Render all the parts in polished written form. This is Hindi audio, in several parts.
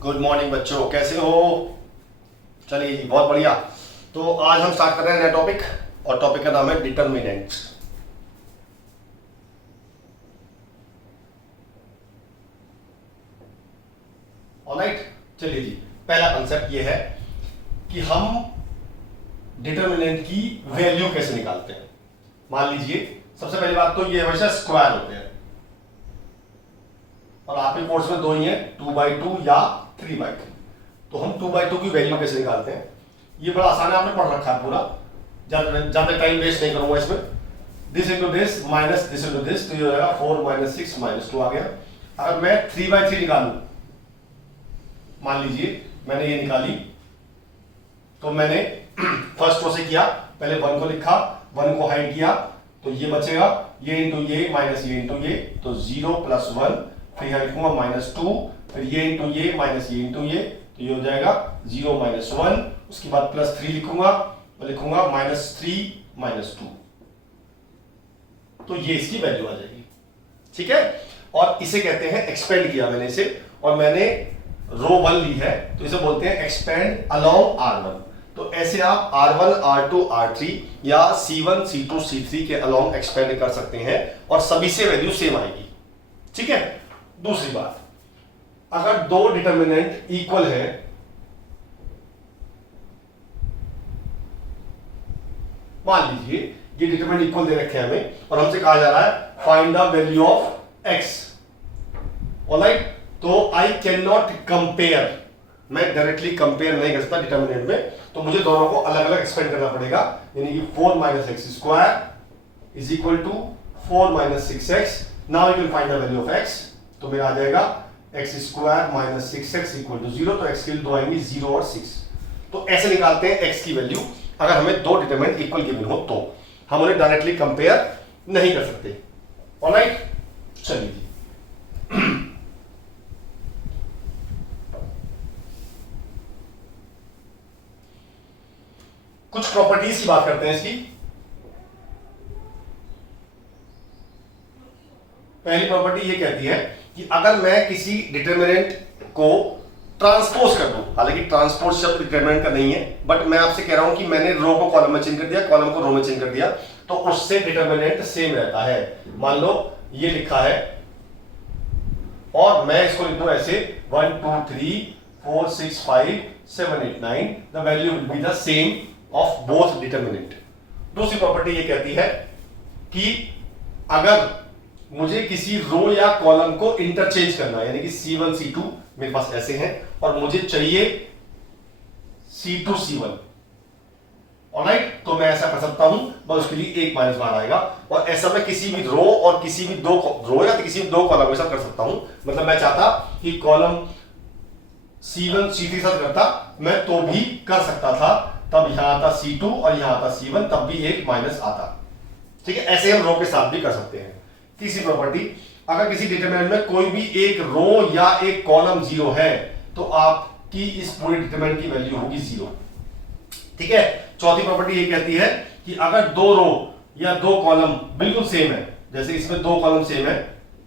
गुड मॉर्निंग बच्चों, कैसे हो? चलिए जी, बहुत बढ़िया। तो आज हम स्टार्ट कर रहे हैं नया टॉपिक और टॉपिक का नाम है डिटर्मिनेंट्स। ऑलराइट, चलिए जी, पहला कंसेप्ट ये है कि हम डिटर्मिनेंट की वैल्यू कैसे निकालते हैं। मान लीजिए सबसे पहली बात तो ये हमेशा स्क्वायर होते हैं और आपके कोर्स में दो ही है, 2/2 या 3/2। तो हम 2/2 की वैल्यू कैसे निकालते हैं, ये बड़ा आसान है, आपने पढ़ रखा है पूरा, ज्यादा टाइम वेस्ट नहीं करूंगा इसमें। This into this minus this into this, तो ये हो जाएगा 4 - 6 - 2 आ गया। अगर मैं 3/3 निकालूं, मान लीजिए मैंने ये निकाली, तो मैंने फर्स्ट रो से किया, पहले 1 को लिखा, 1 को हाइड किया, तो ये बचेगा, ये इंटू ये माइनस ये इंटू ये, तो 0 + 1, फिर यहाँ लिखूंगा -2, फिर ये इंटू ये माइनस ये इंटू ये, तो ये हो जाएगा 0 - 1, उसके बाद +3 लिखूंगा, तो लिखूंगा -3 - 2, तो ये इसकी वैल्यू आ जाएगी। ठीक है, और इसे कहते हैं एक्सपेंड किया मैंने इसे, और मैंने रो 1 ली है, तो इसे बोलते हैं एक्सपेंड अलोंग R1। तो ऐसे आप R1 R2 R3 या C1 C2 C3 के अलोंग एक्सपेंड कर सकते हैं और सभी से वैल्यू सेम आएगी। ठीक है, दूसरी बात, अगर दो डिटर्मिनेंट इक्वल है, मान लीजिए ये डिटरमिनेंट इक्वल दे रखे हैं हमें और हमसे कहा जा रहा है find the value of x। Alright, तो आई कैन नॉट कंपेयर, मैं डायरेक्टली कंपेयर नहीं कर सकता डिटरमिनेंट में, तो मुझे दोनों को अलग अलग एक्सपेंड करना पड़ेगा। यानी कि 4 - x² is equal to 4 - 6x। Now you can find the value of x, तो मेरा आ जाएगा x² - 6x = 0। तो x के लिए दो आएंगे 0 और 6। तो ऐसे निकालते हैं x की वैल्यू अगर हमें दो डिटरमिनेंट इक्वल गिवन हो, तो हम उन्हें डायरेक्टली कंपेयर नहीं कर सकते। ऑलराइट, चलिए जी, कुछ प्रॉपर्टीज की बात करते हैं इसकी। पहली प्रॉपर्टी ये कहती है कि अगर मैं किसी डिटरमिनेंट को ट्रांसपोज कर दूं, हालांकि ट्रांसपोज शब्द डिटरमिनेंट का नहीं है, बट मैं आपसे कह रहा हूं कि मैंने रो को कॉलम में चेंज कर दिया, कॉलम को रो में चेंज कर दिया, तो उससे डिटरमिनेंट सेम रहता है। मान लो ये लिखा है और मैं इसको लिख दूं ऐसे 1 2 3 4 6 5 7 8 9, the value will be the same of both determinant. दूसरी प्रॉपर्टी ये कहती है कि अगर मुझे किसी रो या कॉलम को इंटरचेंज करना है, यानी कि C1 C2 मेरे पास ऐसे हैं और मुझे चाहिए C2 C1, ऑलराइट, तो मैं ऐसा कर सकता हूं, बस उसके लिए 1 - बार आएगा, और ऐसा मैं किसी भी रो और किसी भी दो रो या किसी भी दो कॉलम के साथ कर सकता हूं। मतलब मैं चाहता कि कॉलम C1 C3 के साथ करता मैं तो भी कर सकता था, तब यहां आता C2 और यहां आता C1, तब भी 1 - आता। ठीक है, ऐसे हम रो के साथ भी कर सकते हैं। तीसरी प्रॉपर्टी, अगर किसी डिटरमिनेंट में कोई भी एक रो या एक कॉलम 0 है, तो आपकी इस पूरे डिटरमिनेंट की वैल्यू होगी 0। ठीक है, चौथी प्रॉपर्टी ये कहती है कि अगर दो रो या दो कॉलम बिल्कुल सेम है, जैसे इसमें दो कॉलम सेम है,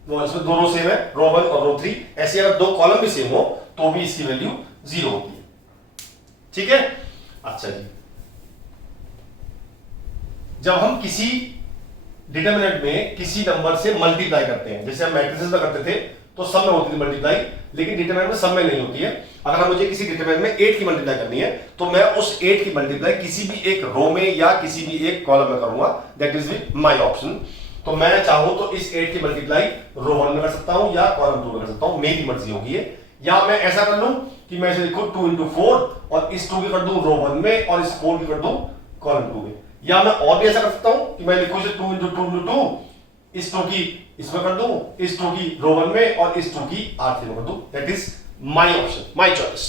वो इसमें दो रो सेम है, रो 1 और रो 3, ऐसे अगर दो कॉलम भी सेम हो तो भी इसकी वैल्यू 0 होती है। ठीक है, अच्छा जी, जब हम किसी डिटरमिनेंट में किसी नंबर से मल्टीप्लाई करते हैं, जैसे हम मैट्रिसेस में करते थे तो सब में होती थी मल्टीप्लाई, लेकिन डिटरमिनेंट में सब में नहीं होती है। अगर मुझे किसी डिटरमिनेंट में 8 की मल्टीप्लाई करनी है, तो मैं उस 8 की मल्टीप्लाई किसी भी एक रो में या किसी भी एक कॉलम में करूंगा, दैट इज माय ऑप्शन। तो मैं चाहूं तो इस 8 की मल्टीप्लाई रो 1 में कर सकता हूं या कॉलम 2 में कर सकता हूं, मेरी मर्जी होगी है। या मैं ऐसा कर लूं कि मैं इसे लिखूं 2 × 4 और इस 2 की कर दूं रो 1 में और इस 4 की कर दूं कॉलम 2 में। या मैं और भी ऐसा कर सकता हूं कि मैं लिखूं इसे 2 × 2 × 2, इस 2 की इसमें कर दूं, इस 2 की रो 1 में और इस 2 की R3 में कर दूं, that is my option, my choice.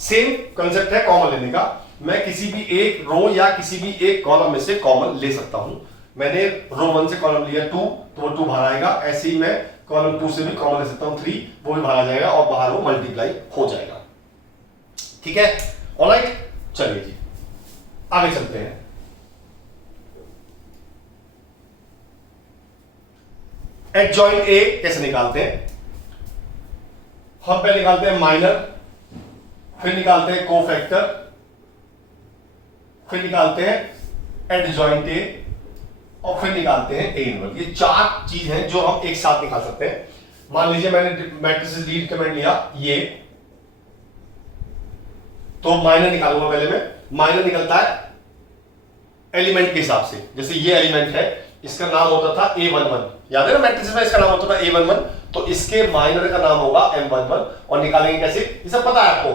Same concept है कॉमन लेने का, मैं किसी भी एक रो या किसी भी एक कॉलम में से कॉमन ले सकता हूं। मैंने रो 1 से कॉलम लिया 2, तो वो 2 बाहर आएगा, ऐसे ही मैं कॉलम 2 से भी कॉमन ले सकता हूं 3, वो भी बाहर आ जाएगा और बाहर वो मल्टीप्लाई हो जाएगा। ठीक है, ऑलराइट, चलिए जी आगे चलते हैं। एडजॉइंट ए कैसे निकालते हैं? हम पहले निकालते हैं माइनर फिर निकालते हैं कोफैक्टर, फिर निकालते हैं एडजॉइंट ए, और फिर निकालते हैं ए इनवर्स। ये चार चीज हैं जो हम एक साथ निकाल सकते हैं। मान लीजिए मैंने मैट्रिसेस डी डिटरमिनेंट लिया ये, तो माइनर निकालूंगा। पहले मैं माइनर निकलता है एलिमेंट के हिसाब से। जैसे ये एलिमेंट है, इसका नाम होता था A11, याद है ना मैट्रिसेस में इसका नाम होता था A11, तो इसके माइनर का नाम होगा M11। और निकालेंगे कैसे, ये सब पता है आपको,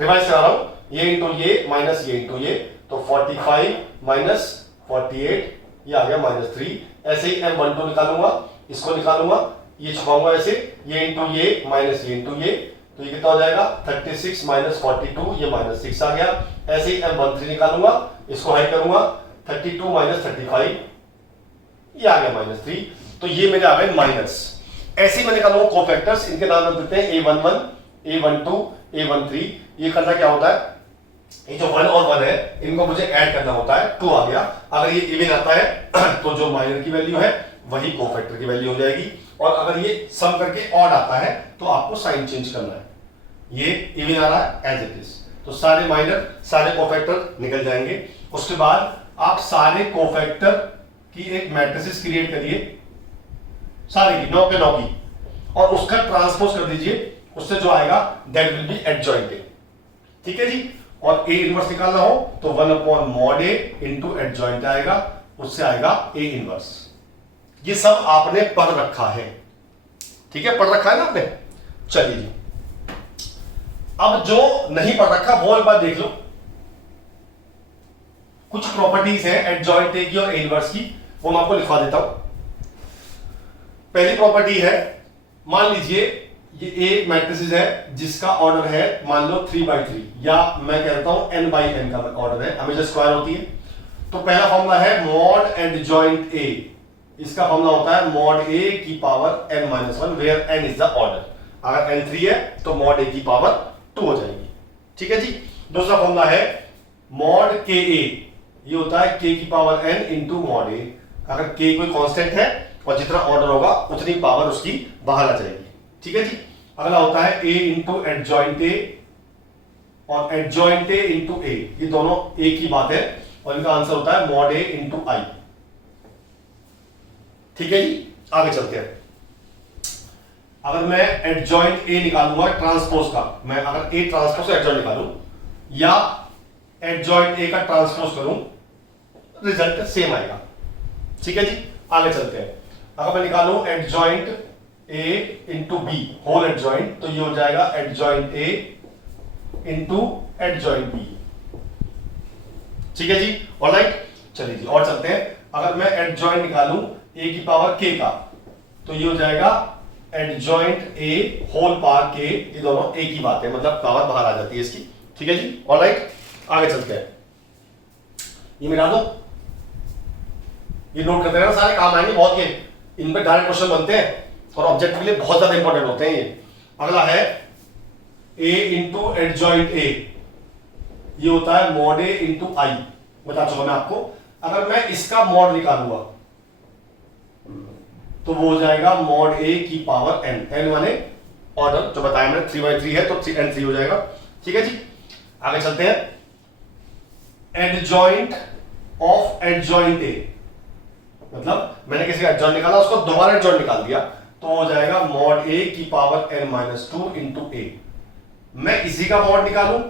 रिवाइज करा रहा हूं। ये इंटू ये माइनस ये इंटू ये, तो 45 माइनस 48, ये आ गया -3। ऐसे ही M12 निकालूंगा, इसको निकालूंगा, ये छुपाऊंगा ऐसे, ये इंटू ये माइनस ये इंटू ये, तो ये कितना हो जाएगा 36 माइनस 42, ये -6 आ गया। ऐसे ही M13 निकालूंगा, इसको हाई करूंगा, 32 माइनस 35, ये आ गया -3। तो ये मेरे आ गए माइनस। ऐसे ही मैं निकालूंगा कोफैक्टर्स, इनके नाम रख देते हैं A11, A12, A13। ये करना क्या होता है, ये जो 1 और 1 है इनको मुझे ऐड करना होता है, 2 आ गया। अगर ये इवन आता है तो जो माइनर की वैल्यू है वही कोफैक्टर की वैल्यू हो जाएगी, और अगर ये सम करके ऑड आता है तो आपको साइन चेंज करना है। ये इवन आ रहा है एज इट इज, तो सारे माइनर सारे कोफैक्टर निकल जाएंगे। उसके बाद आप सारे कोफैक्टर की एक मैट्रिसेस क्रिएट करिए, सारे की 9 के 9 की, और उसका ट्रांसपोज कर दीजिए, उससे जो आएगा that will be adjoint A. ठीक है जी। और ए इनवर्स निकालना हो तो 1/mod A इंटू एडजॉइंट आएगा, उससे आएगा ए इनवर्स। ये सब आपने पढ़ रखा है, ठीक है, पढ़ रखा है ना आपने। चलिए जी, अब जो नहीं पढ़ रखा वो एक बार देख लो। कुछ प्रॉपर्टीज है एडजॉइंट ए की और ए इनवर्स की, वो मैं आपको लिखवा देता हूं। पहली प्रॉपर्टी है, मान लीजिए ये एक मैट्रिसेस है जिसका ऑर्डर है मान लो 3/3, या मैं कहता हूं n/n का ऑर्डर है, हमेशा स्क्वायर होती है। तो पहला फॉर्मूला है मॉड एडजॉइंट ए, इसका फॉर्मूला होता है मॉड a की power n-1 where n is the order. अगर n 3 है तो मॉड a की पावर 2 हो जाएगी। ठीक है जी। दूसरा फॉर्मूला है मॉड ka, ये होता है k की power n into mod a। अगर k कोई कांस्टेंट है और जितना ऑर्डर होगा उतनी पावर उसकी बाहर आ जाएगी। ठीक है जी। अगला होता है a इंटू एडजॉइंट a और एडजॉइंट a इंटू a, ये दोनों एक ही बात है, और इनका आंसर होता है मॉड a इंटू i। ठीक है जी, आगे चलते हैं। अगर मैं एडजॉइंट a निकालूंगा ट्रांसपोज का, मैं अगर a ट्रांसपोज एडजॉइंट निकालूं या एडजॉइंट a का ट्रांसपोज करूं, रिजल्ट सेम आएगा। ठीक है जी, आगे चलते हैं। अगर मैं निकालूं adjoint a into B whole adjoint, तो ये हो जाएगा adjoint a into adjoint b। ठीक है जी, ऑलराइट। चलिए जी और चलते हैं। अगर मैं एडजॉइंट निकालूं a की पावर k का, तो ये हो जाएगा adjoint a whole power k, ये दोनों एक ही बात है, मतलब पावर बाहर आ जाती है इसकी। ठीक है जी, ऑलराइट। आगे चलते हैं। ये मिला दो, ये नोट करते रहना, सारे काम आएंगे बहुत, ये इन पे डायरेक्ट क्वेश्चन बनते हैं और ऑब्जेक्ट के लिए बहुत ज्यादा इंपॉर्टेंट होते हैं ये। अगला है a इंटू एडजॉइंट a, ये होता है मॉड a इंटू i, बता चुका मैं आपको। अगर मैं इसका मॉड निकालूंगा तो वो हो जाएगा मॉड a की पावर n माने ऑर्डर, जो बताया मैंने 3/3 है तो n3 हो जाएगा। ठीक है जी, आगे चलते हैं। एडजॉइंट ऑफ एडजॉइंट a, मतलब मैंने किसी का एडजॉइंट निकाला, उसको दोबारा एडजॉइंट निकाल दिया, तो हो जाएगा मॉड a की पावर n-2 इंटू a। मैं इसी का मॉड निकालूं,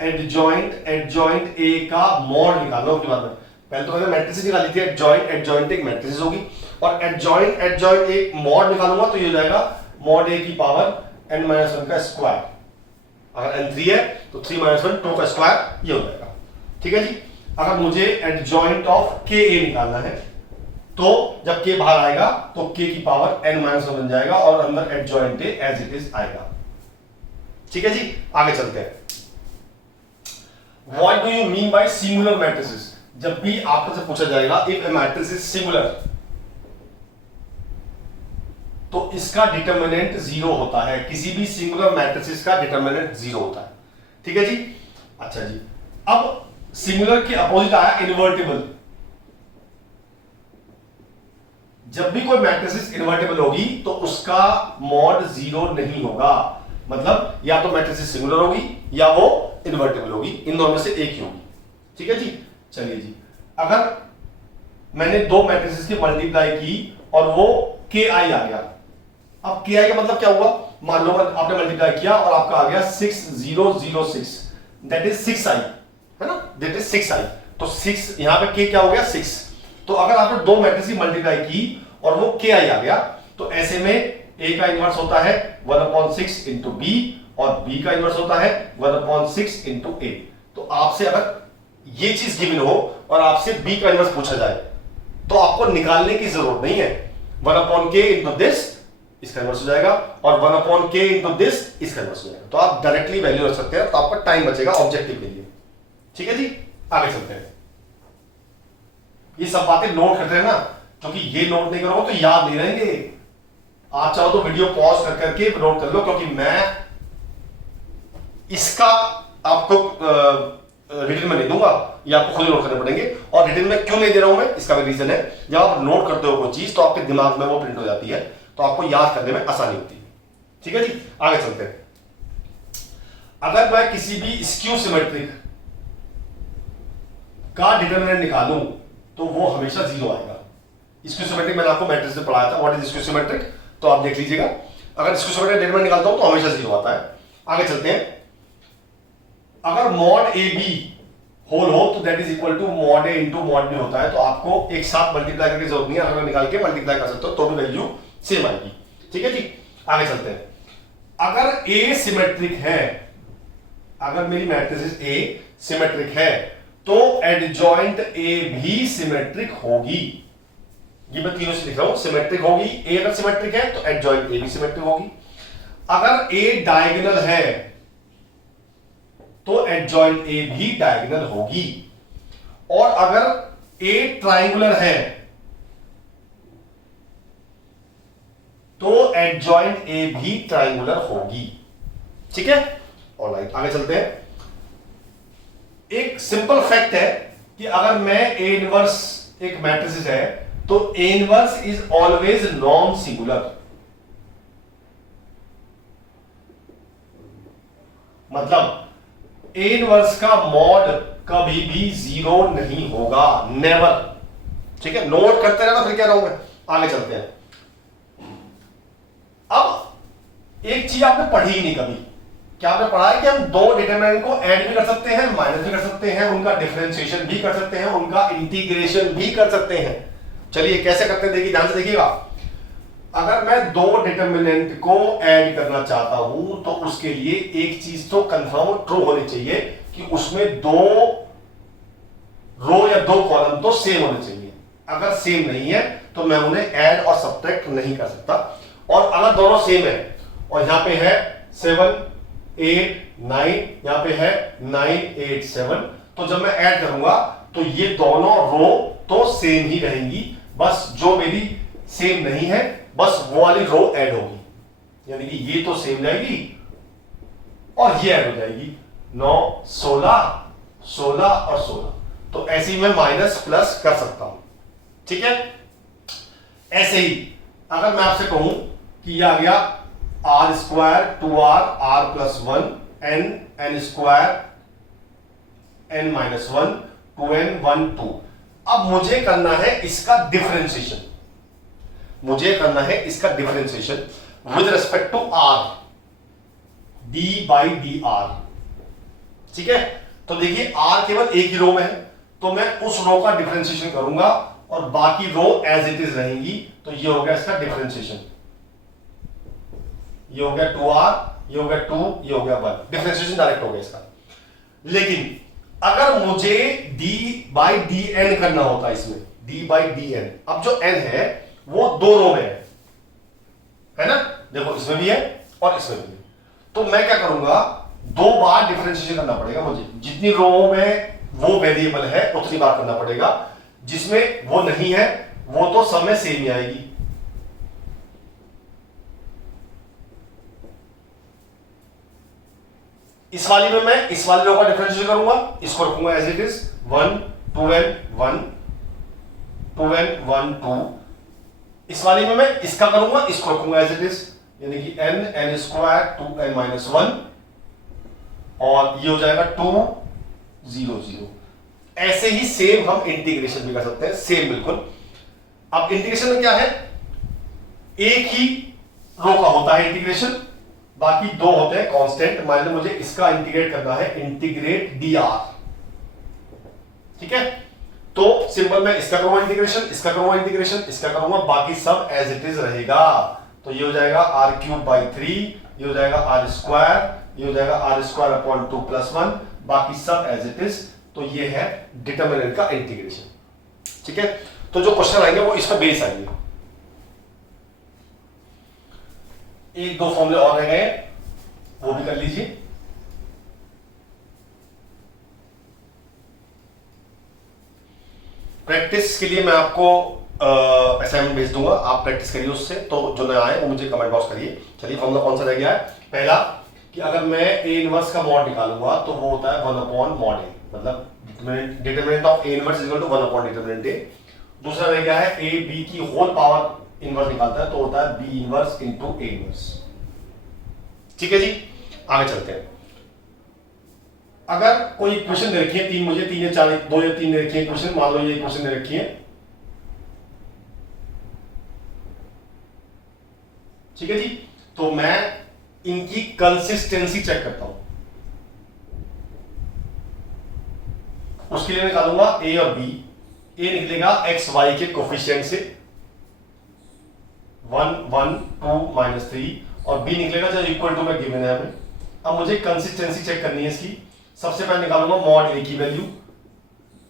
एडजॉइंट a का मॉड निकालना उसके बाद में। पहले तो मैंने मैट्रिसेस निकाली थी, एडजॉइंट एक मैट्रिसेस होगी, और एडजॉइंट एक मॉड निकालूंगा तो ये हो जाएगा मॉड a की पावर n-1 का स्क्वायर। अगर n3 है तो 3-1 2 का स्क्वायर, ये हो जाएगा। ठीक है जी। अगर मुझे एडजॉइंट ऑफ ka निकालना है, तो जब k बाहर आएगा तो k की पावर n-1 बन जाएगा और अंदर adjoint a as it is आएगा। ठीक है जी, आगे चलते हैं। What do you mean by singular matrices? जब भी आपसे पूछा जाएगा if a matrix is singular, तो इसका डिटरमिनेंट 0 होता है। किसी भी सिंगुलर मैट्रिसेस का डिटरमिनेंट 0 होता है। ठीक है जी। अच्छा जी, अब सिंगुलर के अपोजिट आया इन्वर्टिबल। जब भी कोई मैट्रिसेस इन्वर्टिबल होगी तो उसका मॉड 0 नहीं होगा। मतलब या तो मैट्रिक्स सिंगुलर होगी या वो इन्वर्टेबल होगी, इन दोनों में से एक ही होगी। ठीक है जी। चलिए जी, अगर मैंने दो मैट्रिसेस की मल्टीप्लाई की और वो ki आ गया, अब ki का मतलब क्या हुआ, मान लो आपने मल्टीप्लाई किया और आपका आ गया 6006, दैट इज 6i, है ना, दैट इज 6i। तो 6 यहां पे k क्या हो गया 6। तो अगर आपने दो मैट्रिक्स की मल्टीप्लाई की और वो ki आ गया, तो ऐसे में a का इन्वर्स होता है 1/6 इंटू b और b का इन्वर्स होता है 1/6 इंटू a। तो आपसे अगर ये चीज गिवन हो और आपसे b का इन्वर्स पूछा जाए तो आपको निकालने की जरूरत नहीं है, 1/k इंटू दिस इसका इन्वर्स हो जाएगा और 1/k इंटू दिस इसका इन्वर्स हो जाएगा। तो आप डायरेक्टली वैल्यू रख सकते हैं, तो आपका टाइम बचेगा ऑब्जेक्टिव के लिए। ठीक है जी, आगे चलते हैं। ये सब बातें नोट करते हैं ना, क्योंकि ये नोट नहीं करोगे तो याद नहीं रहेंगे। आप चाहो तो वीडियो पॉज कर करके नोट कर लो, क्योंकि मैं इसका आपको रिटन में नहीं दूंगा, ये आपको खुद नोट करने पड़ेंगे। और रिटन में क्यों नहीं दे रहा हूं मैं, इसका भी रीजन है, जब आप नोट करते हो कोई चीज तो आपके दिमाग में वो प्रिंट हो जाती है, तो आपको याद करने में आसानी होती है। ठीक है जी, आगे चलते हैं। अगर मैं किसी भी स्क्यू सिमेट्रिक का डिटरमिनेंट निकालूं तो वो हमेशा जीरो आएगा। स्क्यू सिमेट्रिक मैंने आपको मैट्रिक्स में पढ़ाया था, व्हाट इज स्क्यू सिमेट्रिक, तो आप देख लीजिएगा। अगर स्क्यू सिमेट्रिक डिटरमिनेंट निकालता हूं तो हमेशा जीरो आता है। आगे चलते हैं। अगर मॉड ए बी होल हो तो that is equal to mod A into mod B होता है, तो आपको एक साथ मल्टीप्लाई करने की जरूरत नहीं है, अलग निकाल के मल्टीप्लाई कर सकते हो तो भी वैल्यू सेम आएगी। ठीक है जी, आगे चलते हैं। अगर ए सिमेट्रिक है, अगर मेरी मैट्रिक्स ए सिमेट्रिक है तो एडजॉइंट ए भी सिमेट्रिक होगी। ये मैं तीनों से लिख रहा हूं, सिमेट्रिक होगी। ए अगर सिमेट्रिक है तो एडजॉइंट ए भी सिमेट्रिक होगी। अगर ए डायगोनल है तो एडजॉइंट ए भी डायगोनल होगी। और अगर ए ट्राइंगुलर है तो एडजॉइंट ए भी ट्राइंगुलर होगी। ठीक है, ऑलराइट, आगे चलते हैं। एक सिंपल फैक्ट है कि अगर मैं ए इनवर्स एक मैट्रिक्स है तो A inverse is always non singular. मतलब ए इनवर्स का मॉड कभी भी जीरो नहीं होगा, नेवर। ठीक है, नोट करते रहना, फिर क्या रहूंगा। आगे चलते हैं। अब एक चीज आपने पढ़ी ही नहीं कभी, क्या आपने पढ़ा है कि हम दो डिटरमिनेंट को ऐड भी कर सकते हैं, माइनस भी कर सकते हैं, उनका डिफरेंशिएशन भी कर सकते हैं, उनका इंटीग्रेशन भी कर सकते हैं। चलिए कैसे करते हैं, देखिए, ध्यान से देखिएगा। अगर मैं दो डिटरमिनेंट को ऐड करना चाहता हूं तो उसके लिए एक चीज तो कंफर्म ट्रू होनी चाहिए कि उसमें दो रो या दो कॉलम तो सेम होने चाहिए। अगर सेम नहीं है तो मैं उन्हें ऐड और सब्ट्रैक्ट नहीं कर सकता। और अगर दोनों सेम है और यहां पे है 7 8 9, यहां पे है 9 8 7, तो जब मैं ऐड करूंगा तो ये दोनों रो तो सेम ही रहेंगी, बस जो मेरी सेम नहीं है बस वो वाली रो ऐड होगी, यानी कि ये तो सेम जाएगी और ये ऐड हो जाएगी। 9 16 16 और 16, तो ऐसे ही मैं माइनस प्लस कर सकता हूं। ठीक है, ऐसे ही अगर मैं आपसे कहूं कि यह आ गया r square 2r r plus 1 n n square n minus 1 2n 1 2, अब मुझे करना है इसका डिफरेंशिएशन, मुझे करना है इसका differentiation with respect to r, d by d r. ठीक है, तो देखिए r केवल एक ही रो में है तो मैं उस रो का डिफरेंशिएशन करूंगा और बाकी रो एज इट इज रहेंगी, तो ये हो गया इसका डिफरेंशिएशन। ये हो गया 2r, ये हो गया 2, ये हो गया 1, डिफरेंशिएशन डायरेक्ट हो गया इसका। लेकिन अगर मुझे d बाई डी एन करना होता, इसमें d बाई डी एन, अब जो n है वो दो रो में है ना, देखो इसमें भी है और इसमें भी है, तो मैं क्या करूंगा, दो बार डिफरेंशिएशन करना पड़ेगा मुझे। जितनी रो में वो वेरिएबल है उतनी बार करना पड़ेगा, जिसमें वो नहीं है वो तो सब में सेम ही आएगी। इस वाली में मैं इस वाली रो का डिफरेंशिएशन करूंगा, इसको रखूंगा as it is 1 2n 1 2n 1 2। इस वाली में मैं इसका करूंगा, इसको रखूंगा एज इट इज यानी कि n स्क्वायर 2n-1 और ये हो जाएगा 2 0 0। ऐसे ही सेम हम इंटीग्रेशन भी कर सकते हैं, सेम बिल्कुल। अब इंटीग्रेशन में क्या है, एक ही रो का होता है इंटीग्रेशन, बाकी दो होते हैं कांस्टेंट। मान लो मुझे इसका इंटीग्रेट करना है, इंटीग्रेट dr, ठीक है। तो सिंपल मैं इसका करूंगा इंटीग्रेशन, इसका करूंगा इंटीग्रेशन, इसका करूंगा, बाकी सब एज इट इज रहेगा। तो ये हो जाएगा r³ 3, ये हो जाएगा r², ये हो जाएगा r² 2 + 1, बाकी सब एज इट इज। तो ये है डिटरमिनेंट का इंटीग्रेशन, ठीक है। तो जो क्वेश्चन आएंगे वो इसका बेस आएंगे। एक दो फॉर्मूले और रह गए, वो भी कर लीजिए। प्रैक्टिस के लिए मैं आपको असाइनमेंट भेज दूंगा, आप प्रैक्टिस करिए उससे। तो जो नया आए वो मुझे कमेंट बॉक्स करिए। चलिए फॉर्मूला कौन सा रह गया है, पहला कि अगर मैं a इनवर्स का मॉड निकालूंगा तो वो होता है 1/mod a, मतलब determinant of a inverse = 1/डिटरमिनेंट a। दूसरा रह गया है a b की होल पावर इनवर्स निकालता है तो होता है b इनवर्स * a इनवर्स। ठीक है जी, आगे चलते हैं। अगर कोई इक्वेशन दे रखी है, तीन मुझे 3 या 4, 2 या 3 दे रखी है इक्वेशन, मान लो ये इक्वेशन दे रखी है, ठीक है जी। तो मैं इनकी कंसिस्टेंसी चेक करता हूं, उसके लिए निकालूंगा a और b। a निकलेगा x y के कोफिशिएंट से 1 1 2 -3, और b निकलेगा जो इक्वल टू में गिवन है हमें। अब मुझे कंसिस्टेंसी चेक करनी है इसकी। सबसे पहले निकालूंगा मॉड a की वैल्यू,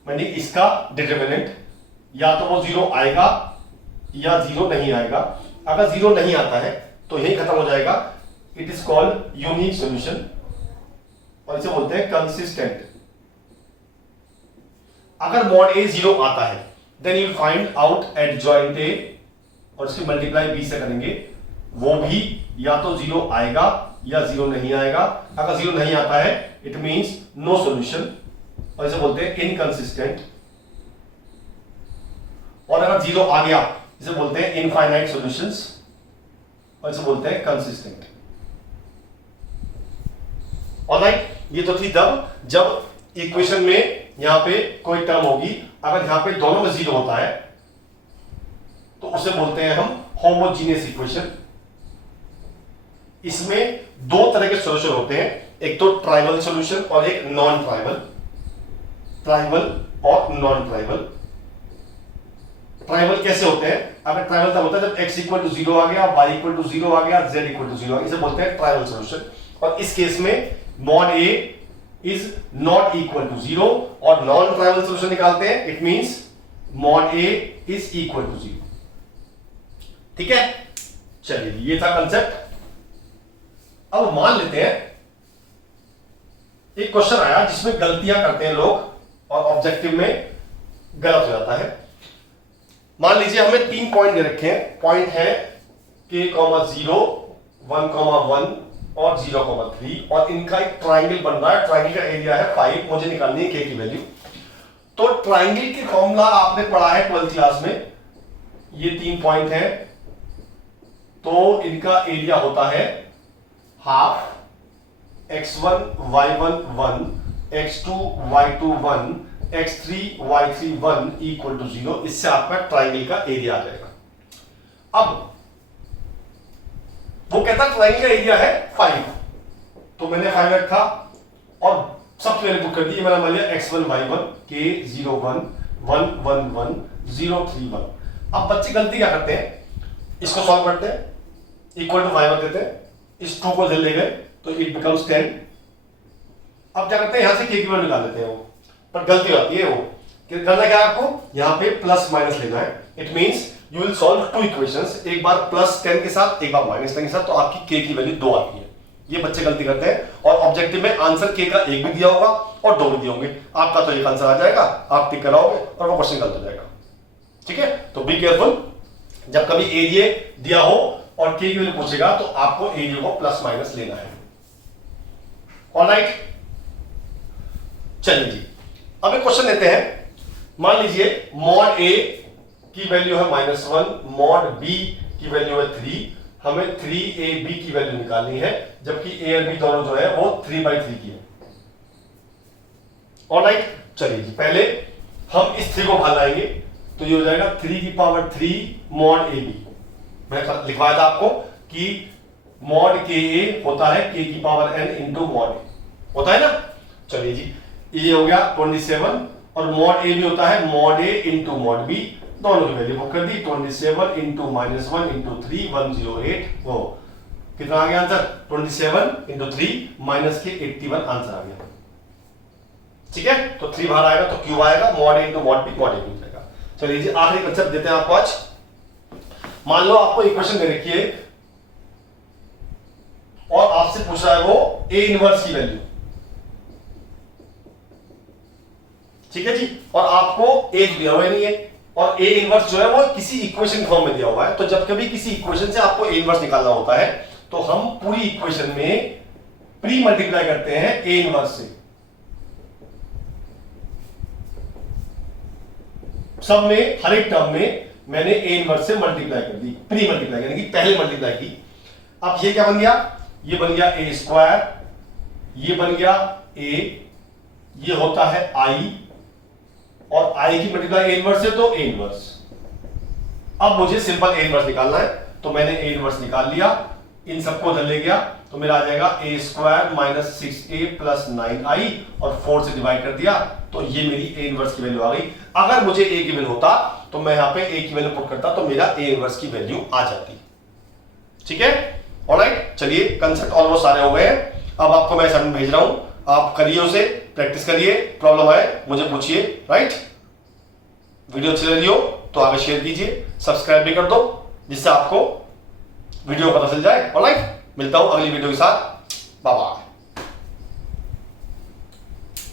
मैंने इसका डिटरमिनेंट, या तो वो 0 आएगा या 0 नहीं आएगा। अगर 0 नहीं आता है तो यही खत्म हो जाएगा। It is called unique solution, और इसे बोलते हैं कंसिस्टेंट। अगर मॉड a 0 आता है then you find out adjoint a, और इसकी मल्टीप्लाई b से करेंगे, वो भी या तो 0 आएगा या 0 नहीं आएगा। अगर 0 नहीं आता है इट मींस नो सॉल्यूशन, और इसे बोलते हैं इनकंसिस्टेंट। और अगर 0 आ गया इसे बोलते हैं इनफाइनाइट सॉल्यूशंस, और इसे बोलते हैं कंसिस्टेंट। ऑलराइट, ये तो थी तब जब इक्वेशन में यहां पे कोई टर्म होगी, अगर यहां पे दोनों में 0 होता है तो उसे बोलते हैं हम होमोजीनियस इक्वेशन। इसमें दो तरह के सॉल्यूशन होते हैं, एक तो ट्राइवल सॉल्यूशन और एक नॉन ट्राइवल। ट्राइवल और नॉन ट्राइवल। ट्राइवल कैसे होते हैं, अगर ट्राइवल तब होता है जब x = 0 आ गया, y = 0 आ गया, z = 0 आ गया, इसे बोलते हैं ट्राइवल सॉल्यूशन। और इस केस में mod a is not equal to 0, और नॉन ट्राइवल सॉल्यूशन निकालते हैं, it means mod a is equal to 0। ठीक है, चलिए ये था कंसेप्ट। अब मान लेते हैं एक क्वेश्चन आया जिसमें गलतियां करते हैं लोग और ऑब्जेक्टिव में गलत हो जाता है। मान लीजिए हमें 3 पॉइंट दे रखे हैं, पॉइंट है k, 0, 1, 1 और 0,3, और इनका एक ट्राइंगल बन रहा है। ट्राइंगल का एरिया है 5, मुझे निकालनी है k की वैल्यू। तो ट्राइंगल की फॉर्मूला आपने पढ़ा है 12th क्लास में। ये 3 पॉइंट है तो इनका एरिया होता है half x1 y1 1, x2 y2 1, x3 y3 1 equal to 0। इससे आपका ट्राइंगल का एरिया आ जाएगा। अब वो कहता ट्राइंगल का एरिया है 5, तो मैंने 5 रखा और सबसे पहले पुट कर दी। मैंने मान लिया x1 y1 k 0 1 1 1 1 0 3 1। अब बच्चे गलती क्या करते हैं, इसको सॉल्व करते हैं, इक्वल टू 5 रख देते हैं, इस 2 को इधर ले गए तो इट बिकम्स 10। अब क्या करते हैं, यहां से k की वैल्यू निकाल लेते हैं वो, पर गलती होती है। वो करना क्या है आपको, यहां पे प्लस माइनस लेना है। It means you will solve 2 equations, एक बार +10 के साथ, एक बार -10 के साथ, तो आपकी k की वैल्यू 2 आती है। ये बच्चे गलती करते हैं, और ऑब्जेक्टिव में आंसर k का 1 भी दिया होगा और 2 भी दिए होंगे। आपका तो एक आंसर आ जाएगा, आप टिक कराओगे और वो क्वेश्चन गलत हो जाएगा। ठीक है, तो बी केयरफुल, जब कभी एरिया दिया हो और k की वैल्यू पूछेगा तो आपको एरिया को प्लस माइनस लेना है। ऑलराइट, चलिए जी अब एक क्वेश्चन लेते हैं। मान लीजिए मॉड a की वैल्यू है -1, मॉड b की वैल्यू है 3। हमें 3ab की वैल्यू निकालनी है, जबकि a और b दोनों जो है वो 3/3 की है। ऑलराइट, चलिए जी पहले हम इस 3 को बाहर लाएंगे, तो ये हो जाएगा 3 की पावर 3 मॉड ab। मैं लिखवाया था आपको कि मॉड के ए होता है k की पावर n इंटू मॉड ए, होता है ना। चलिए जी, ये हो गया 27, और मॉड ए भी होता है mod A into mod B, दोनों की वैल्यू बुक कर दी। 27 इंटू -1 इंटू 3 108, वो कितना आ गया आंसर? 27 इंटू 3 माइनस के 81 आंसर आ गया। ठीक है, तो 3 बाहर आएगा तो क्यूब आएगा, mod A into mod B हो जाएगा। चलिए जी आखिरी कंसेप्ट देते हैं आपको आज। मान लो आपको इक्वेशन दे रखी है और आपसे पूछ रहा है वो ए इनवर्स की वैल्यू, ठीक है जी, और आपको ए दिया हुआ नहीं है, और ए इनवर्स जो है वो किसी इक्वेशन फॉर्म में दिया हुआ है। तो जब कभी किसी इक्वेशन से आपको ए इनवर्स निकालना होता है तो हम पूरी इक्वेशन में प्री मल्टीप्लाई करते हैं ए इनवर्स से। सब में हर एक टर्म में मैंने ए इनवर्स से मल्टीप्लाई कर दी, प्री मल्टीप्लाई यानी कि पहले मल्टीप्लाई की। अब ये क्या बन गया? ये बन गया ए स्क्वायर, ये बन गया ए, ये होता है आई, और आई की मल्टीप्लाई ए इनवर्स से तो ए इनवर्स। अब मुझे सिंपल ए इनवर्स निकालना है, तो मैंने ए इनवर्स निकाल लिया, इन सबको उधर ले गया तो मेरा आ जाएगा ए square minus 6a plus 9i, और 4 से डिवाइड कर दिया, तो ये मेरी ए इनवर्स की वैल्यू आ गई। अगर मुझे ए गिवन होता तो मैं यहां पे ए की वैल्यू पुट करता, तो मेरा ए इनवर्स की वैल्यू आ जाती। ठीक है, ऑलराइट, चलिए कंसेप्ट ऑलमोस्ट सारे हो गए हैं। अब आपको मैं असाइनमेंट भेज रहा हूं, आप करिए उसे, प्रैक्टिस करिए, प्रॉब्लम आए मुझे पूछिए। राइट, वीडियो अच्छी लगी हो तो आगे शेयर कीजिए, सब्सक्राइब भी कर दो जिससे आपको वीडियो पता चल जाए। ऑलराइट, मिलता हूं अगली वीडियो के साथ, बाय बाय।